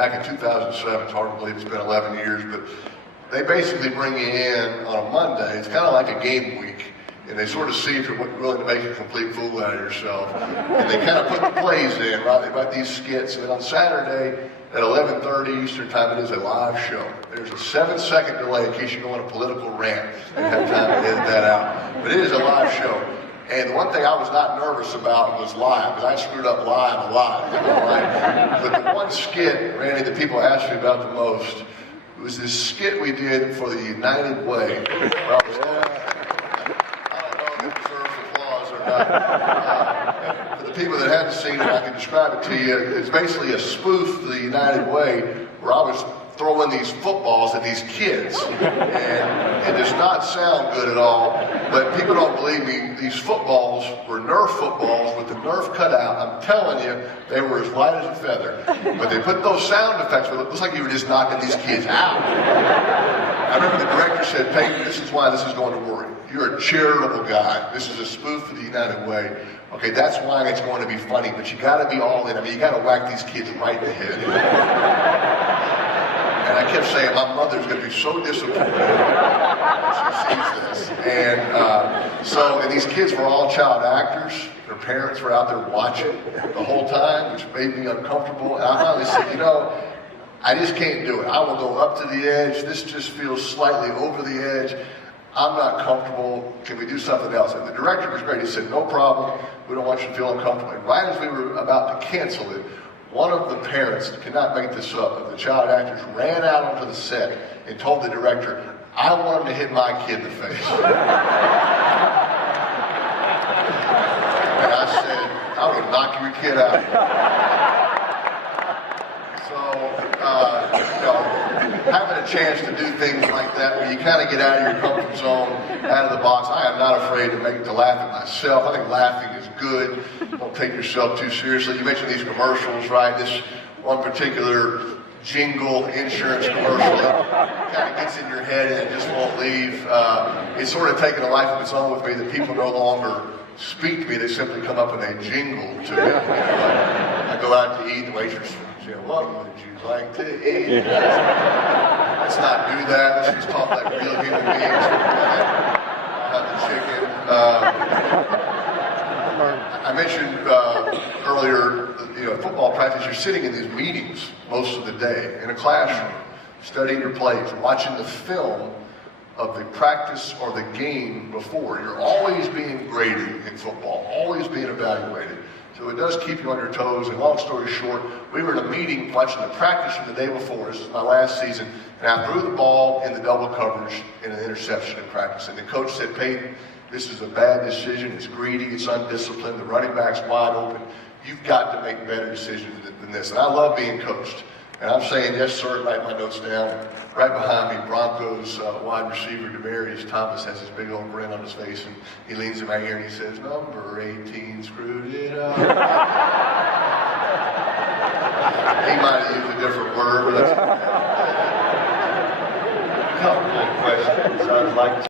back in 2007. It's hard to believe it's been 11 years, but they basically bring you in on a Monday. It's kind of like a game week, and they sort of see if you're willing to make a complete fool out of yourself. And they kind of put the plays in, right? They write these skits, and then on Saturday at 11:30 Eastern Time, it is a live show. There's a 7-second delay in case you go on a political rant and have time to edit that out. But it is a live show. And the one thing I was not nervous about was live, because I screwed up live a lot. But the one skit, Randy, that people asked me about the most was this skit we did for the United Way. Well, I don't know if it deserves applause or not. For the people that haven't seen it, I can describe it to you. It's basically a spoof to the United Way, where I was throwing these footballs at these kids. And it does not sound good at all, but people don't believe me. These footballs were Nerf footballs with the Nerf cutout. I'm telling you, they were as light as a feather. But they put those sound effects, but it looks like you were just knocking these kids out. I remember the director said, "Payton, this is why this is going to work. You're a charitable guy. This is a spoof for the United Way. Okay, that's why it's going to be funny, but you got to be all in. I mean, you got to whack these kids right in the head." And I kept saying, my mother's going to be so disappointed when she sees this. And these kids were all child actors. Their parents were out there watching the whole time, which made me uncomfortable. And I finally said, I just can't do it. I will go up to the edge. This just feels slightly over the edge. I'm not comfortable. Can we do something else? And the director was great. He said, no problem. We don't want you to feel uncomfortable. And right as we were about to cancel it, one of the parents, cannot make this up, of the child actors ran out onto the set and told the director, I want him to hit my kid in the face. And I said, I would knock your kid out. So, having a chance to do things like that where you kind of get out of your comfort zone, out of the box, I am not afraid to laugh at myself. I think laughing is good. Don't take yourself too seriously. You mentioned these commercials, right? This one particular jingle insurance commercial kind of gets in your head and it just won't leave. It's sort of taken a life of its own with me that people no longer speak to me. They simply come up and they jingle to me. I go out to eat, the waitress says, what would you like to eat? Let's not do that. Let's just talk like real human beings. About the chicken. I mentioned earlier, football practice, you're sitting in these meetings most of the day in a classroom, studying your plays, watching the film of the practice or the game before. You're always being graded in football, always being evaluated. So it does keep you on your toes. And long story short, we were in a meeting watching the practice from the day before. This is my last season. And I threw the ball in the double coverage in an interception in practice. And the coach said, Payton, this is a bad decision. It's greedy. It's undisciplined. The running back's wide open. You've got to make better decisions than this. And I love being coached. And I'm saying, yes, sir, write my notes down. Right behind me, Broncos wide receiver Demaryius Thomas has this big old grin on his face, and he leans in my ear and he says, number 18 screwed it up. He might have used a different word, but that's a couple of questions I'd like to